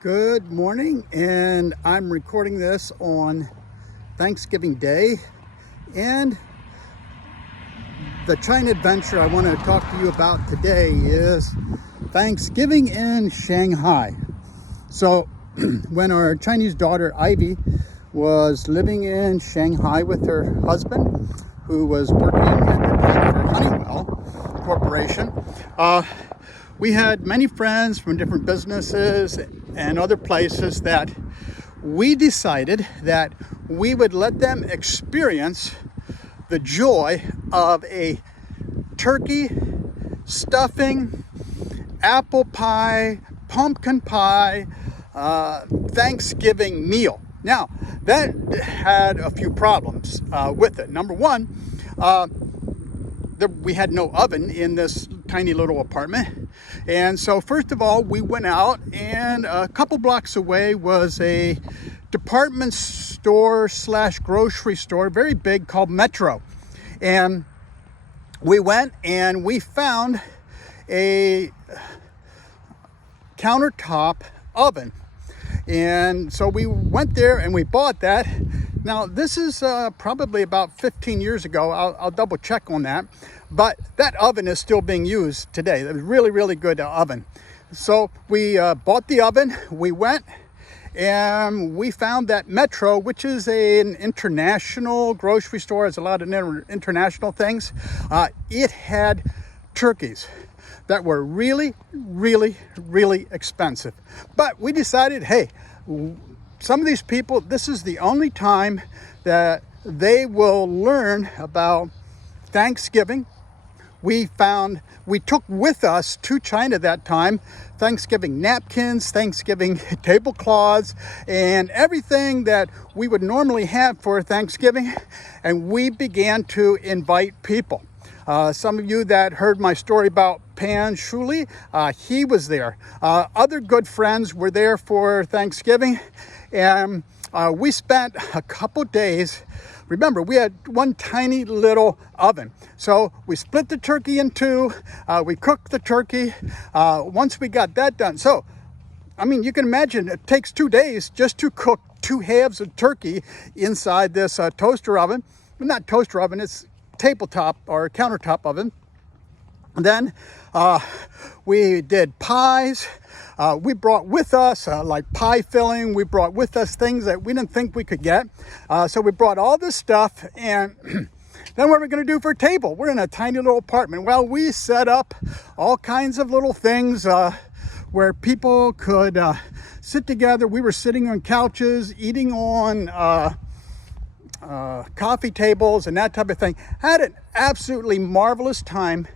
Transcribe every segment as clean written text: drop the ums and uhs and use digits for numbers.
Good morning, and I'm recording this on Thanksgiving Day. And the China adventure I want to talk to you about today is Thanksgiving in Shanghai. So when our Chinese daughter Ivy was living in Shanghai with her husband, who was working at the time for Honeywell Corporation, we had many friends from different businesses and other places that we decided that we would let them experience the joy of a turkey, stuffing, apple pie, pumpkin pie, Thanksgiving meal. Now, that had a few problems with it. Number one, we had no oven in this tiny little apartment. And so first of all, we went out, and a couple blocks away was a department store slash grocery store, very big, called Metro. And we went and we found a countertop oven. And so we went there and we bought that. Now, this is probably about 15 years ago. I'll double check on that. But that oven is still being used today. It was really, really good oven. So we bought the oven. We went and we found that Metro, which is an international grocery store, has a lot of international things. It had turkeys that were really, really, really expensive. But we decided, hey, some of these people, this is the only time that they will learn about Thanksgiving. We took with us to China that time Thanksgiving napkins, Thanksgiving tablecloths, and everything that we would normally have for Thanksgiving. And we began to invite people. Some of you that heard my story about Pan Shuli, he was there. Other good friends were there for Thanksgiving. And we spent a couple days. Remember, we had one tiny little oven. So we split the turkey in two. We cooked the turkey once we got that done. So, I mean, you can imagine it takes 2 days just to cook 2 halves of turkey inside this toaster oven. Well, not toaster oven, it's tabletop or countertop oven. And then we did pies. We brought with us like pie filling. We brought with us things that we didn't think we could get. So we brought all this stuff, and then what are we going to do for a table? We're in a tiny little apartment. Well, we set up all kinds of little things where people could sit together. We were sitting on couches, eating on coffee tables and that type of thing. Had an absolutely marvelous time.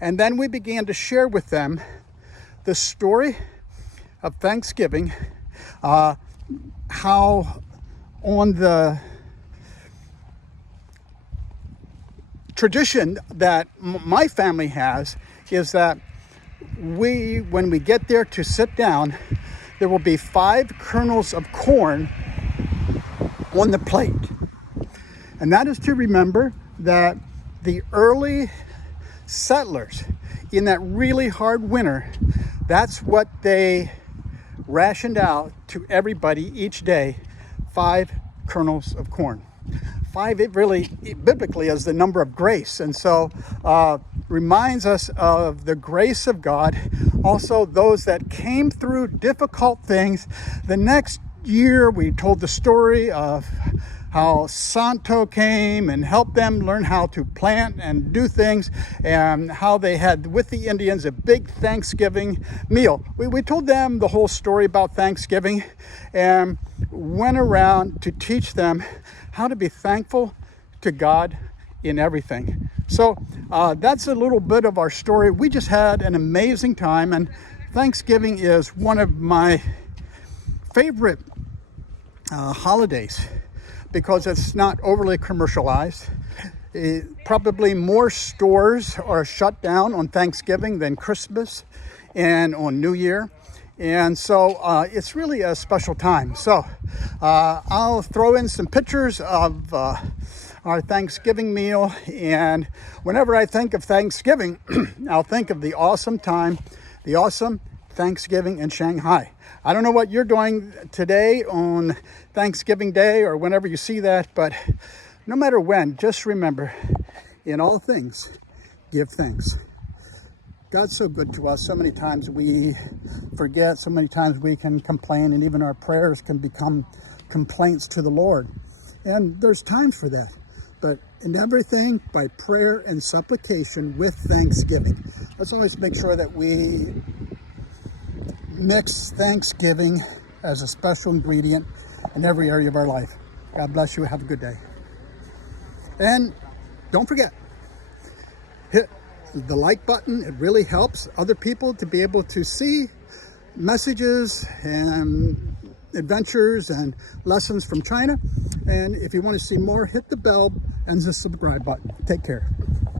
And then we began to share with them the story of Thanksgiving, how on the tradition that my family has is that when we get there to sit down, there will be 5 kernels of corn on the plate. And that is to remember that the early settlers in that really hard winter, that's what they rationed out to everybody each day, 5 kernels of corn. 5, it really biblically is the number of grace, and so reminds us of the grace of God. Also, those that came through difficult things. The next year we told the story of how Santo came and helped them learn how to plant and do things, and how they had with the Indians a big Thanksgiving meal. We told them the whole story about Thanksgiving and went around to teach them how to be thankful to God in everything. So that's a little bit of our story. We just had an amazing time, and Thanksgiving is one of my favorite holidays, because it's not overly commercialized. Probably more stores are shut down on Thanksgiving than Christmas and on New Year. And so it's really a special time. So I'll throw in some pictures of our Thanksgiving meal. And whenever I think of Thanksgiving, I'll think of the awesome time, the awesome Thanksgiving in Shanghai. I don't know what you're doing today on Thanksgiving Day or whenever you see that, but no matter when, just remember, in all things, give thanks. God's so good to us. So many times we forget, so many times we can complain, and even our prayers can become complaints to the Lord. And there's times for that. But in everything, by prayer and supplication with thanksgiving. Let's always make sure that we mix thanksgiving as a special ingredient in every area of our life. God bless you. Have a good day. And don't forget, hit the like button. It really helps other people to be able to see messages and adventures and lessons from China. And if you want to see more, hit the bell and the subscribe button. Take care.